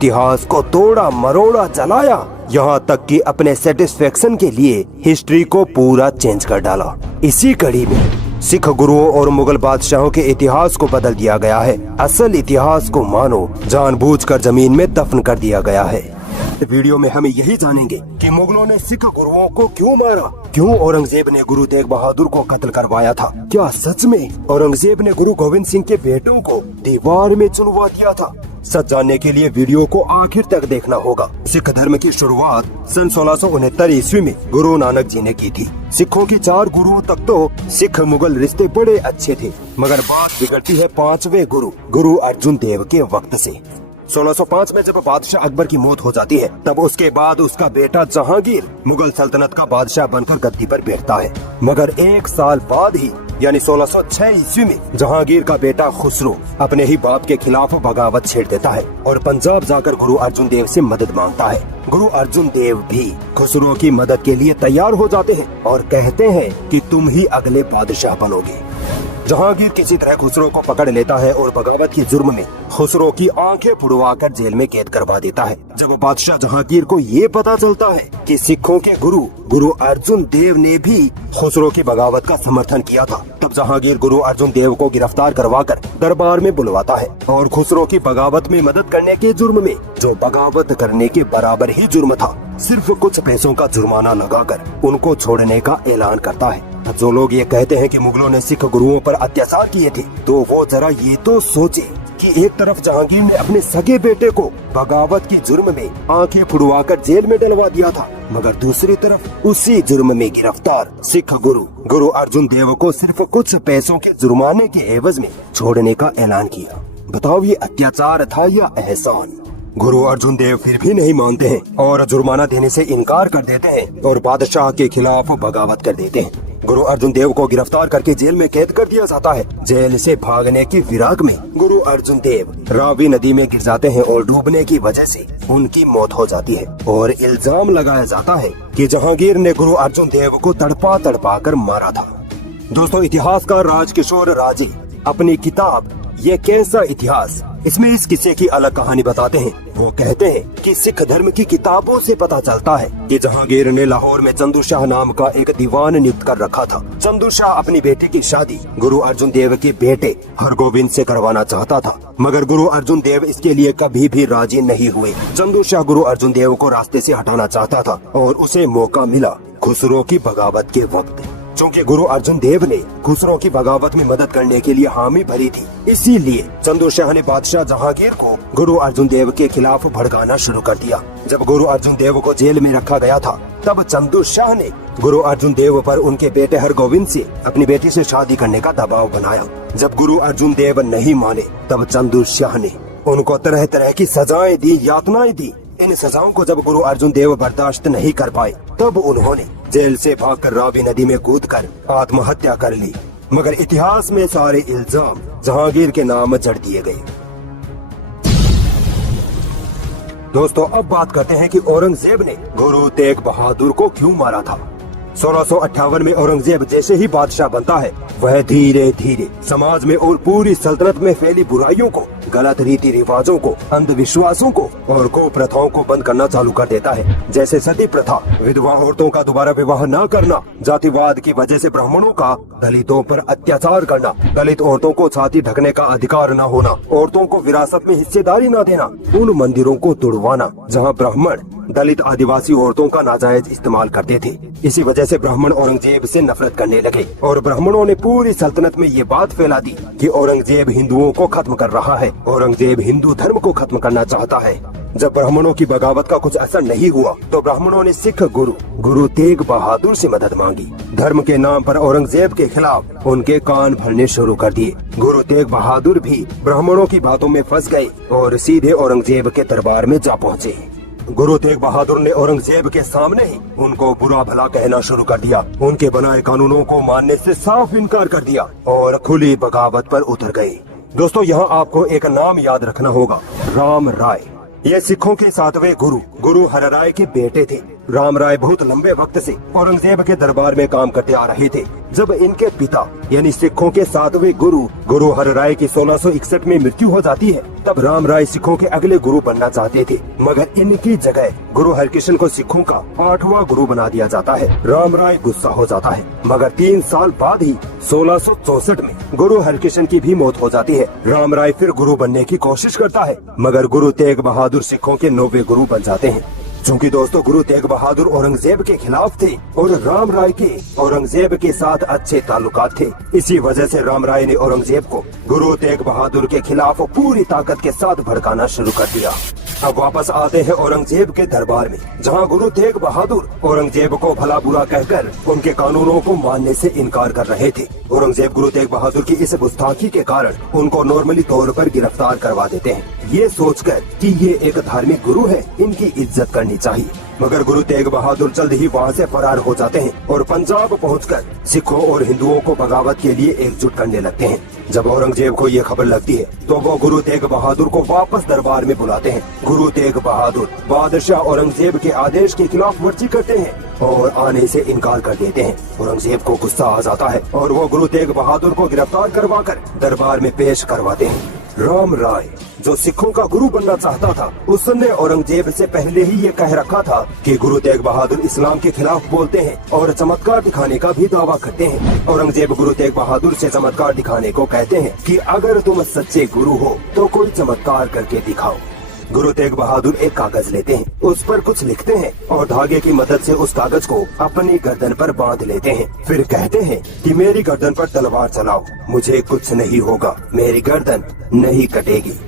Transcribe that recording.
इतिहास को तोड़ा मरोड़ा जलाया, यहाँ तक कि अपने सेटिस्फेक्शन के लिए हिस्ट्री को पूरा चेंज कर डाला। इसी कड़ी में सिख गुरुओं और मुगल बादशाहों के इतिहास को बदल दिया गया है। असल इतिहास को मानो जानबूझकर जमीन में दफन कर दिया गया है। वीडियो में हम यही जानेंगे कि मुगलों ने सिख गुरुओं को क्यों मारा, क्यों औरंगजेब ने गुरु तेग बहादुर को कत्ल करवाया था, क्या सच में औरंगजेब ने गुरु गोविंद सिंह के बेटों को दीवार में चुनवा दिया था। सच जानने के लिए वीडियो को आखिर तक देखना होगा। सिख धर्म की शुरुआत सन 1669 ईस्वी में गुरु नानक जी ने की थी। सिखों की 4 गुरुओं तक तो सिख मुगल रिश्ते बड़े अच्छे थे, मगर बात बिगड़ती है 5वें गुरु अर्जुन देव के वक्त से। 1605 में जब बादशाह अकबर की मौत हो जाती है, तब उसके बाद उसका बेटा जहांगीर मुगल सल्तनत का बादशाह बनकर गद्दी पर बैठता है। मगर 1 साल बाद ही यानी 1606 ईस्वी में जहांगीर का बेटा खुसरो अपने ही बाप के खिलाफ बगावत छेड़ देता है और पंजाब जाकर गुरु अर्जुन देव से मदद मांगता है। गुरु अर्जुन देव भी खुसरो की मदद के लिए तैयार हो जाते हैं और कहते हैं कि तुम ही अगले बादशाह बनोगे। जहांगीर किसी तरह खुसरो को पकड़ लेता है और बगावत के जुर्म में खुसरो की आंखें फुड़वाकर जेल में कैद करवा देता है। जब बादशाह जहांगीर को ये पता चलता है कि सिखों के गुरु अर्जुन देव ने भी खुसरो की बगावत का समर्थन किया था, तब जहांगीर गुरु अर्जुन देव को गिरफ्तार करवाकर दरबार में बुलवाता है और खुसरो की बगावत में मदद करने के जुर्म में, जो बगावत करने के बराबर ही जुर्म था, सिर्फ कुछ पैसों का जुर्माना लगाकर उनको छोड़ने का ऐलान करता है। जो लोग ये कहते हैं कि मुगलों ने सिख गुरुओं पर अत्याचार किए थे, तो वो जरा ये तो सोचे कि एक तरफ जहांगीर ने अपने सगे बेटे को बगावत की जुर्म में आंखें फुड़वाकर जेल में डलवा दिया था, मगर दूसरी तरफ उसी जुर्म में गिरफ्तार सिख गुरु अर्जुन देव को सिर्फ कुछ पैसों के जुर्माने के एवज में छोड़ने का ऐलान किया। बताओ, ये अत्याचार था या एहसान? गुरु अर्जुन देव फिर भी नहीं मानते हैं और जुर्माना देने से इनकार कर देते हैं और बादशाह के खिलाफ बगावत कर देते हैं। गुरु अर्जुन देव को गिरफ्तार करके जेल में कैद कर दिया जाता है। जेल से भागने की फिराक में गुरु अर्जुन देव रावी नदी में गिर जाते हैं और डूबने की वजह से उनकी मौत हो जाती है और इल्जाम लगाया जाता है कि जहांगीर ने गुरु अर्जुन देव को तड़पा तड़पा कर मारा था। दोस्तों, इतिहासकार राजकिशोर राजे अपनी किताब ये कैसा इतिहास, इसमें इस किस्से की अलग कहानी बताते हैं। वो कहते हैं कि सिख धर्म की किताबों से पता चलता है कि जहांगीर ने लाहौर में चंदू शाह नाम का एक दीवान नियुक्त कर रखा था। चंदू शाह अपनी बेटी की शादी गुरु अर्जुन देव के बेटे हरगोविंद से करवाना चाहता था, मगर गुरु अर्जुन देव इसके लिए कभी भी राजी नहीं हुए। चंदू शाह गुरु अर्जुन देव को रास्ते से हटाना चाहता था और उसे मौका मिला खुसरो की बगावत के वक्त। चूँकि गुरु अर्जुन देव ने खुसरो की बगावत में मदद करने के लिए हामी भरी थी, इसीलिए चंदू शाह ने बादशाह जहांगीर को गुरु अर्जुन देव के खिलाफ भड़काना शुरू कर दिया। जब गुरु अर्जुन देव को जेल में रखा गया था, तब चंदू शाह ने गुरु अर्जुन देव पर उनके बेटे हरगोविंद से अपनी बेटी से शादी करने का दबाव बनाया। जब गुरु अर्जुन देव नहीं माने, तब चंदू शाह ने उनको तरह तरह की सजाएं दी, यातनाएं दी। इन सजाओं को जब गुरु अर्जुन देव बर्दाश्त नहीं कर पाए, तब उन्होंने जेल से भागकर रावी नदी में कूदकर आत्महत्या कर ली। मगर इतिहास में सारे इल्जाम जहांगीर के नाम जड़ दिए गए। दोस्तों, अब बात करते हैं कि औरंगजेब ने गुरु तेग बहादुर को क्यों मारा था। 1658 में औरंगजेब जैसे ही बादशाह बनता है, वह धीरे धीरे समाज में और पूरी सल्तनत में फैली बुराइयों को, गलत रीति रिवाजों को, अंधविश्वासों को और कुप्रथाओं को बंद करना चालू कर देता है। जैसे सती प्रथा, विधवा औरतों का दोबारा विवाह न करना, जातिवाद की वजह से ब्राह्मणों का दलितों पर अत्याचार करना, दलित औरतों को छाती ढकने का अधिकार न होना, औरतों को विरासत में हिस्सेदारी न देना, उन मंदिरों को तुड़वाना जहाँ ब्राह्मण दलित आदिवासी औरतों का नाजायज इस्तेमाल करते थे। इसी वजह से ब्राह्मण औरंगजेब से नफरत करने लगे और ब्राह्मणों ने पूरी सल्तनत में ये बात फैला दी कि औरंगजेब हिंदुओं को खत्म कर रहा है, औरंगजेब हिंदू धर्म को खत्म करना चाहता है। जब ब्राह्मणों की बगावत का कुछ असर नहीं हुआ, तो ब्राह्मणों ने सिख गुरु तेग बहादुर से मदद मांगी। धर्म के नाम पर औरंगजेब के खिलाफ उनके कान भरने शुरू कर दिए। गुरु तेग बहादुर भी ब्राह्मणों की बातों में फंस गए और सीधे औरंगजेब के दरबार में जा पहुँचे। गुरु तेग बहादुर ने औरंगजेब के सामने ही उनको बुरा भला कहना शुरू कर दिया, उनके बनाए कानूनों को मानने से साफ इनकार कर दिया और खुली बगावत पर उतर गए। दोस्तों, यहाँ आपको एक नाम याद रखना होगा, राम राय। ये सिखों के 7वें गुरु हरराय के बेटे थे। राम राय बहुत लंबे वक्त से औरंगजेब के दरबार में काम करते आ रहे थे। जब इनके पिता यानी सिखों के 7वें गुरु हर राय की 1661 में मृत्यु हो जाती है, तब राम राय सिखों के अगले गुरु बनना चाहते थे, मगर इनकी जगह गुरु हरकिशन को सिखों का 8वां गुरु बना दिया जाता है। राम राय गुस्सा हो जाता है, मगर 3 साल बाद ही 1664 में गुरु हरकिशन की भी मौत हो जाती है। राम राय फिर गुरु बनने की कोशिश करता है, मगर गुरु तेग बहादुर सिखों के 9वें गुरु बन जाते हैं। चूँकि दोस्तों गुरु तेग बहादुर औरंगजेब के खिलाफ थे और राम राय के औरंगजेब के साथ अच्छे ताल्लुकात थे, इसी वजह से राम राय ने औरंगजेब को गुरु तेग बहादुर के खिलाफ पूरी ताकत के साथ भड़काना शुरू कर दिया। अब वापस आते हैं औरंगजेब के दरबार में, जहां गुरु तेग बहादुर औरंगजेब को भला बुरा कहकर उनके कानूनों को मानने से इनकार कर रहे थे। औरंगजेब गुरु तेग बहादुर की इस गुस्ताखी के कारण उनको नॉर्मली तौर पर गिरफ्तार करवा देते हैं, ये सोचकर कि ये एक धार्मिक गुरु है, इनकी इज्जत करनी चाहिए। मगर गुरु तेग बहादुर जल्द ही वहाँ से फरार हो जाते हैं और पंजाब पहुंचकर सिखों और हिंदुओं को बगावत के लिए एकजुट करने लगते हैं। जब औरंगजेब को ये खबर लगती है तो वो गुरु तेग बहादुर को वापस दरबार में बुलाते हैं। गुरु तेग बहादुर बादशाह औरंगजेब के आदेश के खिलाफ वर्जी करते हैं और आने से इनकार कर देते हैं। औरंगजेब को गुस्सा आ जाता है और वो गुरु तेग बहादुर को गिरफ्तार करवाकर दरबार में पेश करवाते हैं। राम राय जो सिखों का गुरु बनना चाहता था, उसने औरंगजेब से पहले ही ये कह रखा था कि गुरु तेग बहादुर इस्लाम के खिलाफ बोलते हैं और चमत्कार दिखाने का भी दावा करते हैं। औरंगजेब गुरु तेग बहादुर से चमत्कार दिखाने को कहते हैं कि अगर तुम सच्चे गुरु हो तो कोई चमत्कार करके दिखाओ। गुरु तेग बहादुर एक कागज लेते हैं, उस पर कुछ लिखते हैं और धागे की मदद से उस कागज को अपनी गर्दन पर बांध लेते हैं। फिर कहते हैं कि मेरी गर्दन पर तलवार चलाओ, मुझे कुछ नहीं होगा, मेरी गर्दन नहीं कटेगी।